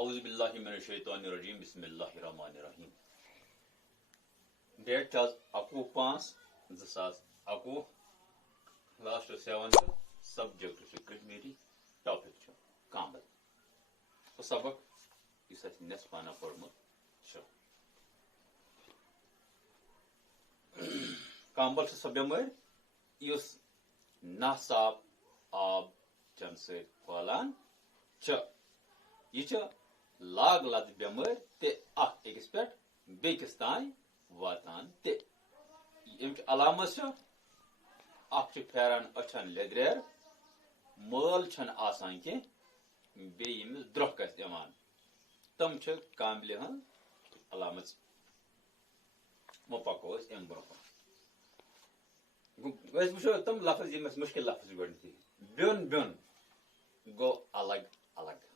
اعوذ باللہ من الشیطان الرجیم بسم اللہ الرحمن الرحیم ڈیٹ آز 21/5/2021 لاسٹ 7 سبجیکٹ کشمیری ٹاپک کامبل وہ سبق اس نصفانہ پورمت کامبل سہ بٮ۪مٲرۍ یُس ناصاف آب چٮ۪نہٕ سۭتۍ پھٔہلان چھِ یہ لاگ لد بٮ۪مٲرۍ تہِ اکھ أکِس پٮ۪ٹھ بیٚکِس تانۍ واتان تہِ ییٚمِچ علامت چھِ اکھ چھُ پھیران أچھن لیٚدریر مٲل چھنہٕ آسان کینٛہہ بیٚیہِ ییٚمِس درٛۄکھ گژھِ یِوان تِم چھِ کامبلہِ ہٕنٛز علامت وۄنۍ پکو أسۍ امہِ برونٛہہ أسۍ وٕچھو تِم لفظ یِم اَسہِ مُشکِل لفظ چھِ گۄڈنیتھٕے بیوٚن بیوٚن گوٚو الگ الگ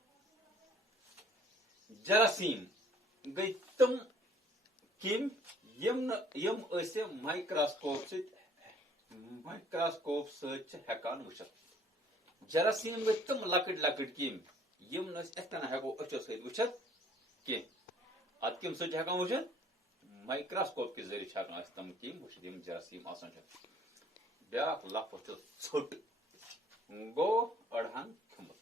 جراثیم گٔے تِم کیٚمۍ یِم أسۍ مایکروسکوپ سۭتۍ چھِ ہٮ۪کان وٕچھِتھ جراثیم گٔے تِم لۄکٕٹۍ لۄکٕٹۍ کیٚمۍ یِم نہٕ أسۍ یِتھ کٔنۍ ہٮ۪کو أچھو سۭتۍ وٕچھِتھ کینٛہہ اتھ کمہِ سۭتۍ چھِ ہٮ۪کان وٕچھِتھ مایکروسکوپ کہِ ذٔریعہٕ چھِ ہٮ۪کان أسۍ تِم کیٚمۍ وٕچھِتھ یِم جراثیم آسان چھِ بیاکھ لفظ چھُ ژھوٚٹ گوٚو أڑہن کھیوٚمُت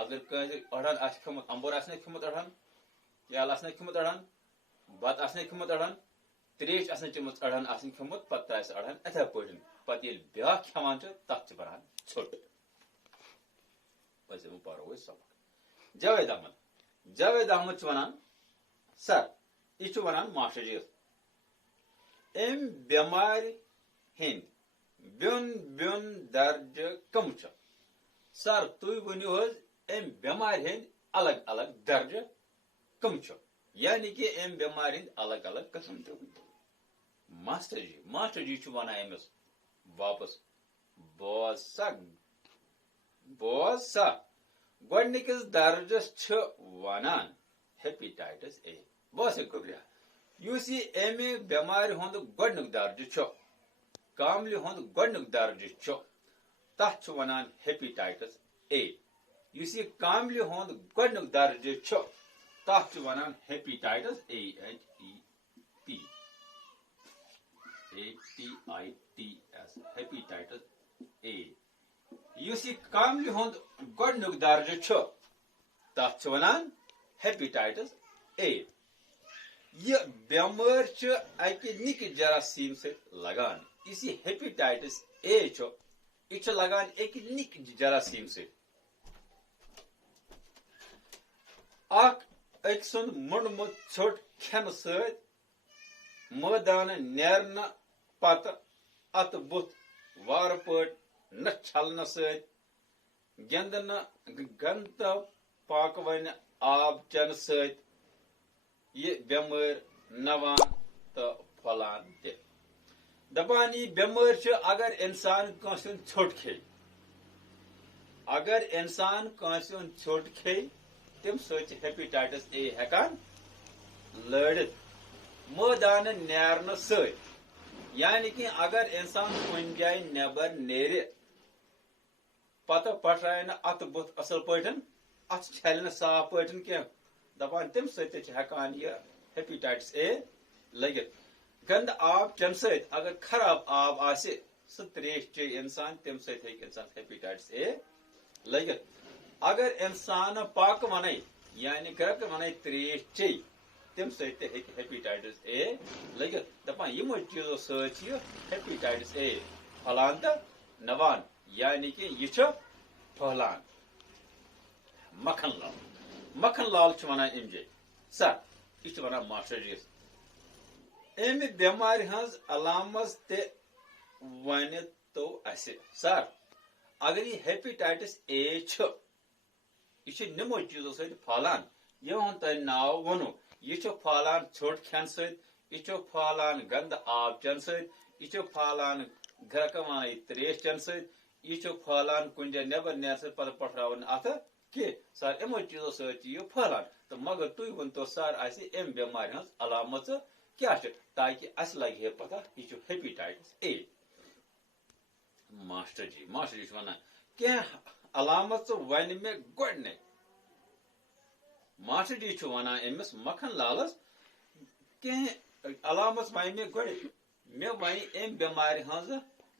اگر کٲنٛسہِ أڑہن آسہِ کھیوٚمُت امبُر آسہِ نہ کھیوٚمُت أڑہن کیل آسہِ نہ کھیوٚمُت أڑہن بتہٕ آسہِ نہ کھیوٚمُت أڑہن تریش آسہِ نہ چیٚمٕژ أڑہن آسن کھیوٚمُت پتہٕ ترٛایہِ أڑہن اِتھے پٲٹھۍ پتہٕ ییٚلہِ بیاکھ کھٮ۪وان چھُ تتھ چھِ بنان ژھوٚٹ أسۍ پرو أسۍ سبق جاوید احمد چھُ ونان سر یہِ چھُ ونان ماسٹر جیَس أمۍ بٮ۪مارِ ہٕنٛدۍ بیوٚن بیوٚن درجہٕ کم چھِ سر تُہۍ ؤنِو حظ أمۍ بٮ۪مارِ ہٕنٛدۍ الگ الگ درجہٕ کم چھِ یعنی کہِ أمۍ بٮ۪مارِ ہٕنٛدۍ الگ الگ قسم تہِ ؤنِو ماسٹر جی چھُ ونان أمِس واپس بوز سا گۄڈنِکِس درجس چھِ ونان ہیپیٹائٹس اے بہٕ شُکریہ یُس یہِ امہِ بٮ۪مارِ ہُنٛد گۄڈنیُک درجہٕ چھُ کاملہِ ہُنٛد گۄڈنیُک درجہٕ چھُ تتھ چھُ ونان ہیپیٹائٹس اے یُس یہِ کاملہِ ہُنٛد گۄڈنیُک درجہٕ چھُ تتھ چھُ ونان ہیپیٹائٹس اے HEPATITS ہیپیٹائٹس اے یُس یہِ کاملہِ ہُنٛد گۄڈنیُک درجہٕ چھُ تتھ چھُ ونان ہیپیٹائٹس اے یہِ بٮ۪مٲرۍ چھِ اکہِ نِکہِ جراثیم سۭتۍ لگان یُس یہِ ہیپیٹائٹس اے چھُ یہِ چھُ لگان اکہِ نِکہِ جراثیم سۭتۍ اکھ أکۍ سُنٛد موٚنڈمُت ژھوٚٹ کھٮ۪نہٕ سۭتۍ مٲدانہٕ نیرنہٕ پتہٕ اتھٕ بُتھ وارٕ پٲٹھۍ نہٕ چھلنہٕ سۭتۍ گنٛدٕ پاکونہِ آب چٮ۪نہٕ سۭتۍ یہِ بٮ۪مٲرۍ نوان تہٕ پھۄلان تہِ دپان یہِ بٮ۪مٲرۍ چھِ اگر انسان کٲنٛسہِ ہُنٛد ژھوٚٹ کھیٚیہِ تمہِ سۭتۍ چھِ ہیپیٹائٹس اے ہٮ۪کان لٲرِتھ مٲدانہٕ نیرنہٕ سۭتۍ یعنی کہِ اگر انسان کُنہِ جایہِ نٮ۪بر نیرِ پتہٕ پٹھرایہِ نہٕ اتھٕ بُتھ اصل پٲٹھۍ اتھ چھلہِ نہٕ صاف پٲٹھۍ کینٛہہ دپان تمہِ سۭتۍ تہِ چھِ ہٮ۪کان یہِ ہیپیٹائٹس اے لٔگِتھ گنٛدٕ آب چٮ۪نہٕ سۭتۍ اگر خراب آب آسہِ سُہ تریش چیٚیہِ انسان تمہِ سۭتۍ ہیٚکہِ انسانس ہیپیٹائٹس اے لٔگِتھ اگر انسان پاکہٕ ونے یعنی گرٛکہٕ ونے تریش چیٚیہِ تمہِ سۭتۍ تہِ ہیٚکہِ ہیپیٹائٹس اے لٔگِتھ دپان یِمو چیٖزو سۭتۍ چھِ یہِ ہیپیٹائٹس اے پھٔہلان تہٕ نوان یعنی کہِ یہِ چھُ پھٔہلان مکھن لال چھُ ونان امہِ جایہِ سر یہِ چھُ ونان ماسٹر جیَس امہِ بٮ۪مارِ ہٕنٛز علامت تہِ ؤنۍ تو اسہِ سر اگر یہِ ہیپیٹائٹس اے چھُ یہِ چھُ نِمو چیٖزو سۭتۍ پھٔہلان یِہُنٛد تۄہہِ ناو ووٚنوٕ یہِ چھُ پھٔہلان ژھوٚٹ کھٮ۪نہٕ سۭتۍ یہِ چھُ پھٔہلان گنٛدٕ آب چٮ۪نہٕ سۭتۍ یہِ چھُ پھٔہلان گرٛکہٕ ونے تریش چٮ۪نہٕ سۭتۍ یہِ چھُ پھٔہلان کُنہِ جایہِ نٮ۪بر نیرنہٕ سۭتۍ پتہٕ پٹھراوان اتھٕ کینٛہہ سر یِمو چیٖزو سۭتۍ چھِ یہِ پھٔہلان تہٕ مگر تُہۍ ؤنتو سر اسہِ امہِ بٮ۪مارِ ہٕنٛز علامت کیٛاہ چھِ تاکہِ اسہِ لگہِ ہے پتہ یہِ چھُ ہیپیٹائٹس اے ماسٹر جی چھُ ونان کینٛہہ علامت ونہِ مےٚ گۄڈنٕے ماسٹر جی ونان امس مکھن لالس کینٛہہ علامت ون مےٚ گۄڈے مےٚ ون امہِ بٮ۪مارِ ہٕنٛز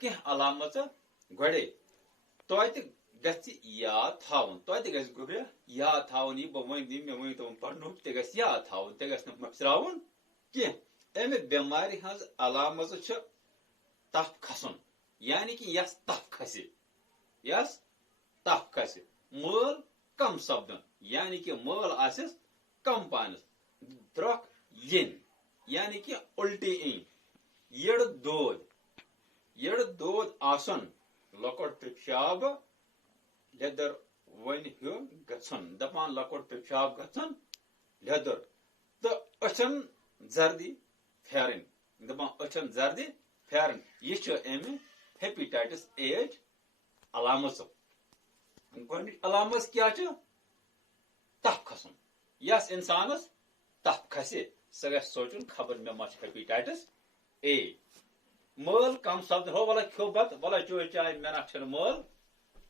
کینٛہہ علامت گۄڈے توتہِ گژھِ یاد تھاوُن توتہِ گژھِ مےٚ یاد تھاوُن یہِ بہٕ ونہٕ مےٚ ؤنۍ تِمن پرنُک تہِ گژھِ یاد تھاوُن تہِ گژھِ نہٕ مٔشراوُن کینٛہہ امہِ بٮ۪مارِ ہٕنٛز علامت چھِ تپھ کھسُن یعنی کہِ یس تپھ کھسہِ مٲل کم سپدُن یعنی کہِ مٲل آسٮ۪س کم پانس درٛۄکھ یِنۍ یعنی کہِ اُلٹی یِنۍ یٔڈ دود آسُن لۄکُٹ پیشاب لیٚدر ونہِ ہیوٗ گژھُن دپان لۄکُٹ پیشاب گژھُن لیٚدر تہٕ أچھن زردی پھیرٕنۍ دپان أچھن زردی پھیرٕنۍ یہِ چھِ امہِ ہیپیٹائٹس اے یِچ علامت گۄڈنِچ علامت کیٛاہ چھِ تپھ کھسُن یس انسانس تپھ کھسہِ سُہ گژھِ سونچُن خبر مےٚ ما چھُ ہیپیٹائٹس اے مٲل کم سپدُن ہو ولا کھیو بتہٕ ولا چوے چاے مےٚ نہ چھُنہٕ مٲل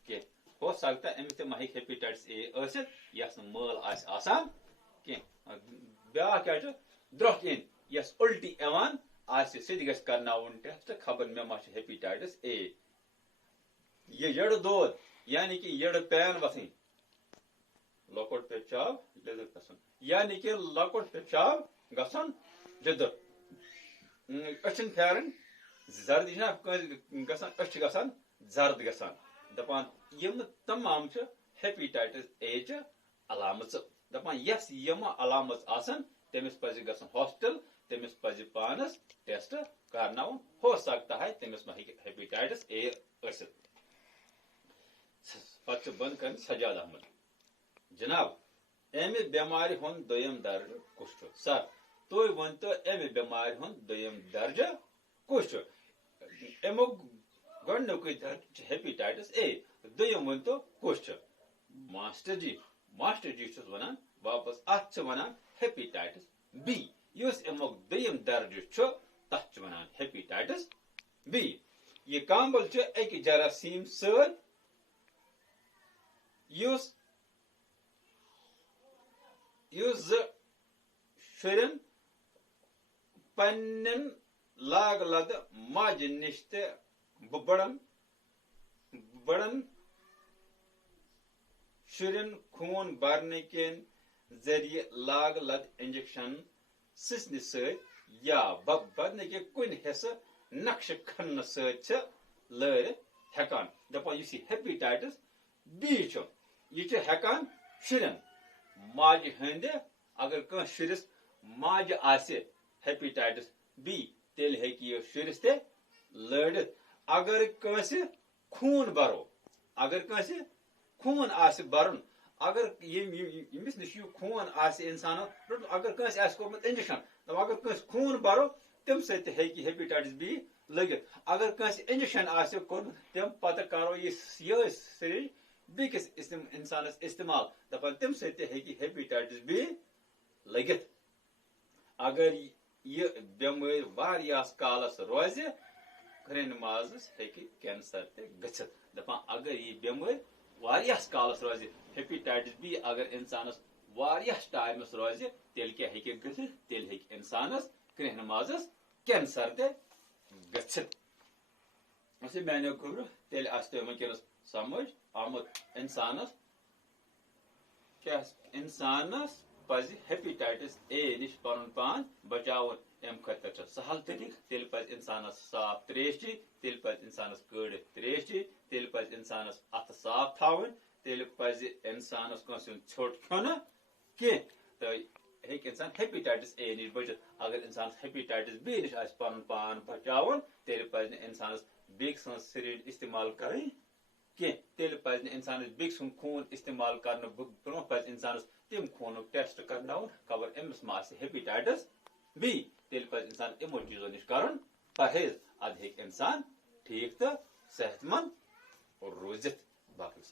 کینٛہہ ہو سکتا أمِس تہِ ما ہیٚکہِ ہیپیٹائٹس اے ٲسِتھ یس نہٕ مٲل آسہِ آسان کینٛہہ بیاکھ کیٛاہ چھُ درٛۄکھ یِنۍ یس اُلٹی یِوان آسہِ سُہ تہِ گژھِ کرناوُن ٹیسٹ خبر مےٚ ما چھُ ہیپیٹائٹس اے یہِ یٔڈ دود یعنی کہِ یٔڈ پین وتھٕنۍ لۄکُٹ پیشاب لیٚدر گژھُن یعنی کہِ لۄکُٹ پیشاب گژھُن لیٚدر أچھن پھیرٕنۍ زردی چھنہ کٲنٛسہِ گژھان أچھ چھِ گژھان زرد گژھان دپان یِم تمام چھِ ہیپیٹائٹس اے چہِ علامژٕ دپان یس یِم علامژ آسن تٔمِس پزِ گژھُن ہاسپٹل تٔمِس پزِ پانس ٹیسٹ کرناوُن ہو سکتا ہے تٔمِس ما ہیٚکہِ ہیپیٹائٹس اے ٲسِتھ پتہٕ چھُ بند کرن سجاد احمد جناب امہِ بٮ۪مارِ ہُنٛد دوٚیِم درجہٕ کُس چھُ سر تُہۍ ؤنتو امہِ بٮ۪مارِ ہُنٛد دوٚیِم درجہٕ کُس چھُ امیُک گۄڈنیُکُے درجہٕ چھُ ہیپیٹائٹس اے دوٚیِم ؤنتو کُس چھُ ماسٹر جی چھُس ونان واپس اتھ چھِ ونان ہیپیٹائٹس بی یُس امیُک دوٚیِم درجہٕ چھُ تتھ چھِ ونان ہیپیٹائٹس بی یہِ کامبل چھُ اکہِ جراثیٖم سۭتۍ یُس زٕ شُرٮ۪ن پننٮ۪ن لاگ لدٕ ماجہِ نِش تہِ بڑن شُرٮ۪ن خوٗن برنہٕ کٮ۪ن ذٔریعہٕ لاگ لد انجیکشن سٕژنہِ سۭتۍ یا بدنہٕ کہِ کُنہِ حصہٕ نقشہٕ کھننہٕ سۭتۍ چھِ لٲرِتھ ہٮ۪کان دپان یُس یہِ ہیپیٹائٹس بی چھُ یہِ چھُ ہٮ۪کان شُرٮ۪ن ماجہِ ہٕنٛدِ اگر کٲنٛسہِ شُرِس ماجہِ آسہِ ہیپیٹائٹس بی تیٚلہِ ہیٚکہِ یہِ شُرِس تہِ لٲرِتھ اگر کٲنٛسہِ خوٗن آسہِ برُن اگر ییٚمِس نِش یہِ خوٗن آسہِ انسانس اگر کٲنٛسہِ آسہِ کوٚرمُت انجیکشن اگر کٲنٛسہِ خوٗن برو تمہِ سۭتۍ تہِ ہیٚکہِ ہیپیٹائٹس بی لٔگِتھ اگر کٲنٛسہِ انجیکشن آسہِ کوٚرمُت تمہِ پتہٕ کرو یِہے سِرینج بیٚکِس انسانس استعمال دپان تمہِ سۭتۍ تہِ ہیٚکہِ ہیپیٹائٹس بی لٔگِتھ اگر یہِ بٮ۪مٲرۍ واریاہس کالس روزِ کرٛینہِ مازس ہیٚکہِ کینسر تہِ گٔژھِتھ دپان اگر یہِ بٮ۪مٲرۍ واریاہس کالس روزِ ہیپیٹائٹس بی اگر انسانس واریاہس ٹایمس روزِ تیٚلہِ کیٛاہ ہیٚکہِ گٔژھِتھ تیٚلہِ ہیٚکہِ انسانس کرٛینہِ مازس کینسر تہِ گٔژھِتھ میانیو خبرو تیٚلہِ آسہِ تۄہہِ ونکیٚنس سمجھ آمُت انسانس پزِ ہیپیٹائٹس اے نِش پنُن پان بچاوُن امہِ خٲطرٕ چھُ سہل طریقہٕ تیٚلہِ پزِ انسانس صاف تریش چیٚنۍ تیٚلہِ پزِ انسانس کٲڑِتھ تریش چیٚنۍ تیٚلہِ پزِ انسانس اتھٕ صاف تھاوٕنۍ تیٚلہِ پزِ انسانس کٲنٛسہِ ہُنٛد ژھوٚٹ کھیوٚن کینٛہہ تہٕ ہیٚکہِ انسان ہیپیٹائٹس اے نِش بٔچِتھ اگر انسانس ہیپیٹائٹس بی نِش آسہِ پنُن پان بچاوُن تیٚلہِ پزِ نہٕ انسانس بیٚکہِ سٕنٛز سِرینج استعمال کرٕنۍ کینٛہہ تیٚلہِ پزِ نہٕ انسانس بیٚکہِ سُنٛد خوٗن استعمال کرنہٕ برونٛہہ پزِ انسانس تِم خوٗنُک ٹیسٹ کرناوُن خبر أمِس ما آسہِ ہیپیٹائٹس بی تیٚلہِ پزِ انسان یِمو چیٖزو نِش کرُن پرہیز ادٕ ہیٚکہِ انسان ٹھیٖک تہٕ صحت مند روٗزِتھ باقٕے